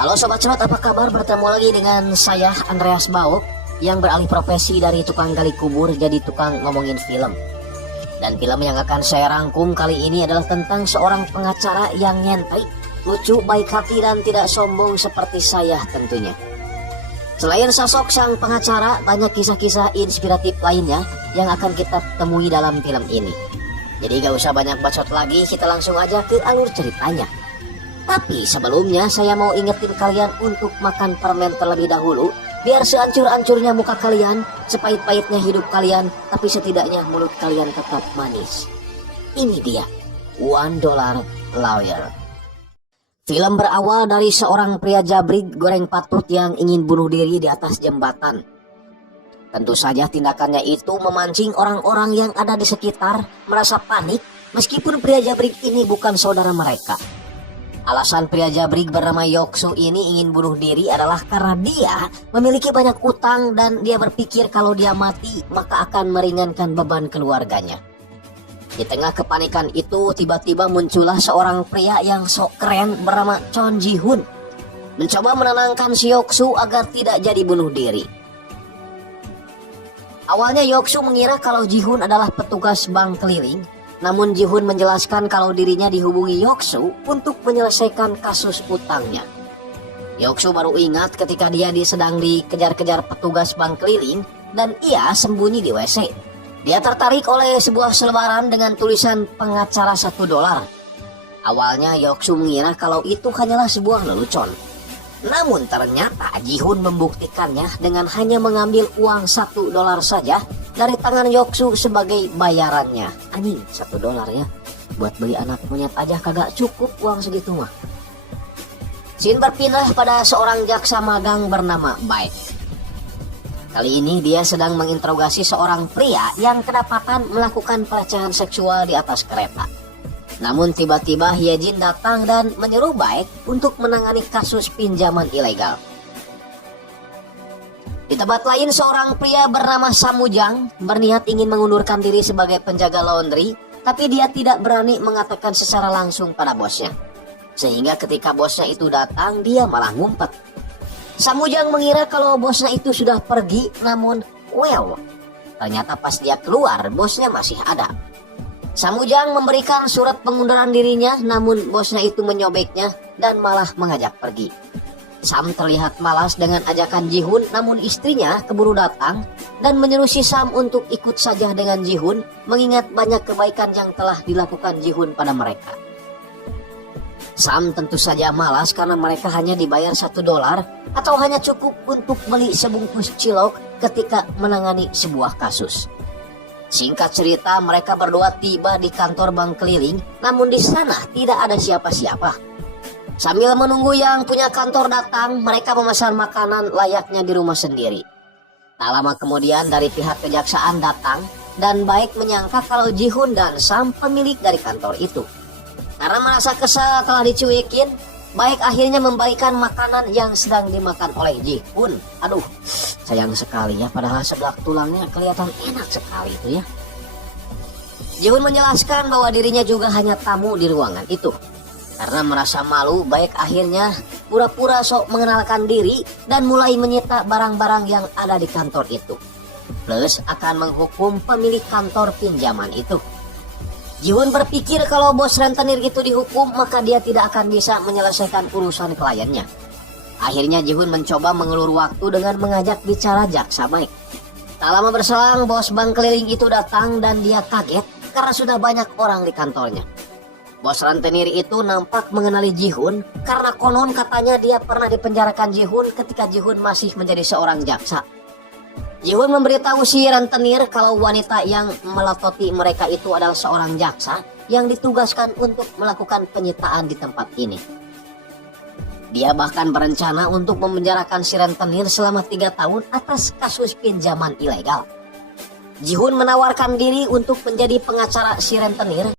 Halo Sobat Cerot, apa kabar? Bertemu lagi dengan saya Andreas Bauk yang beralih profesi dari tukang gali kubur jadi tukang ngomongin film. Dan film yang akan saya rangkum kali ini adalah tentang seorang pengacara yang nyentai, lucu, baik hati dan tidak sombong seperti saya tentunya. Selain sosok sang pengacara, banyak kisah-kisah inspiratif lainnya yang akan kita temui dalam film ini. Jadi gak usah banyak bacot lagi, kita langsung aja ke alur ceritanya. Tapi sebelumnya saya mau ingetin kalian untuk makan permen terlebih dahulu, biar seancur-ancurnya muka kalian, sepahit-pahitnya hidup kalian, tapi setidaknya mulut kalian tetap manis. Ini dia, $1 Lawyer. Film berawal dari seorang pria jabrik goreng patut yang ingin bunuh diri di atas jembatan. Tentu saja tindakannya itu memancing orang-orang yang ada di sekitar merasa panik, meskipun pria jabrik ini bukan saudara mereka. Alasan pria jabrik bernama Yoksu ini ingin bunuh diri adalah karena dia memiliki banyak utang dan dia berpikir kalau dia mati maka akan meringankan beban keluarganya. Di tengah kepanikan itu tiba-tiba muncullah seorang pria yang sok keren bernama Chon Ji-hoon, mencoba menenangkan si Yoksu agar tidak jadi bunuh diri. Awalnya Yoksu mengira kalau Ji-hoon adalah petugas bank keliling. Namun Ji-hoon menjelaskan kalau dirinya dihubungi Yoksu untuk menyelesaikan kasus utangnya. Yoksu baru ingat ketika dia sedang dikejar-kejar petugas bank keliling dan ia sembunyi di WC. Dia tertarik oleh sebuah selebaran dengan tulisan pengacara $1. Awalnya Yoksu mengira kalau itu hanyalah sebuah lelucon. Namun ternyata Ji-hoon membuktikannya dengan hanya mengambil uang $1 saja dari tangan Yoksu sebagai bayarannya. Anjing, $1 ya. Buat beli anak monyet aja kagak cukup uang segitu mah. Scene berpindah pada seorang jaksa magang bernama Baek. Kali ini dia sedang menginterogasi seorang pria yang kedapatan melakukan pelecehan seksual di atas kereta. Namun tiba-tiba Hyejin datang dan menyuruh Baek untuk menangani kasus pinjaman ilegal. Di tempat lain seorang pria bernama Samujang berniat ingin mengundurkan diri sebagai penjaga laundry, tapi dia tidak berani mengatakan secara langsung pada bosnya. Sehingga ketika bosnya itu datang dia malah ngumpet. Samujang mengira kalau bosnya itu sudah pergi, namun ternyata pas dia keluar bosnya masih ada. Samujang memberikan surat pengunduran dirinya, namun bosnya itu menyobeknya dan malah mengajak pergi. Sam terlihat malas dengan ajakan Ji-hoon, namun istrinya keburu datang dan menyuruh si Sam untuk ikut saja dengan Ji-hoon, mengingat banyak kebaikan yang telah dilakukan Ji-hoon pada mereka. Sam tentu saja malas karena mereka hanya dibayar $1 atau hanya cukup untuk beli sebungkus cilok ketika menangani sebuah kasus. Singkat cerita, mereka berdua tiba di kantor bank keliling, namun di sana tidak ada siapa-siapa. Sambil menunggu yang punya kantor datang, mereka memesan makanan layaknya di rumah sendiri. Tak lama kemudian dari pihak kejaksaan datang dan Baek menyangka kalau Ji-hoon dan Sam pemilik dari kantor itu. Karena merasa kesal telah dicuekin, Baek akhirnya memberikan makanan yang sedang dimakan oleh Ji-hoon. Aduh, sayang sekali ya, padahal sebelah tulangnya kelihatan enak sekali itu ya. Ji-hoon menjelaskan bahwa dirinya juga hanya tamu di ruangan itu. Karena merasa malu, Baek akhirnya pura-pura sok mengenalkan diri dan mulai menyita barang-barang yang ada di kantor itu. Plus akan menghukum pemilik kantor pinjaman itu. Ji-hoon berpikir kalau bos rentenir itu dihukum, maka dia tidak akan bisa menyelesaikan urusan kliennya. Akhirnya Ji-hoon mencoba mengulur waktu dengan mengajak bicara jaksa Baek. Tak lama berselang, bos bank keliling itu datang dan dia kaget karena sudah banyak orang di kantornya. Bos rentenir itu nampak mengenali Ji-hoon karena konon katanya dia pernah dipenjarakan Ji-hoon ketika Ji-hoon masih menjadi seorang jaksa. Ji-hoon memberitahu si rentenir kalau wanita yang melatoti mereka itu adalah seorang jaksa yang ditugaskan untuk melakukan penyitaan di tempat ini. Dia bahkan berencana untuk memenjarakan si rentenir selama 3 tahun atas kasus pinjaman ilegal. Ji-hoon menawarkan diri untuk menjadi pengacara si rentenir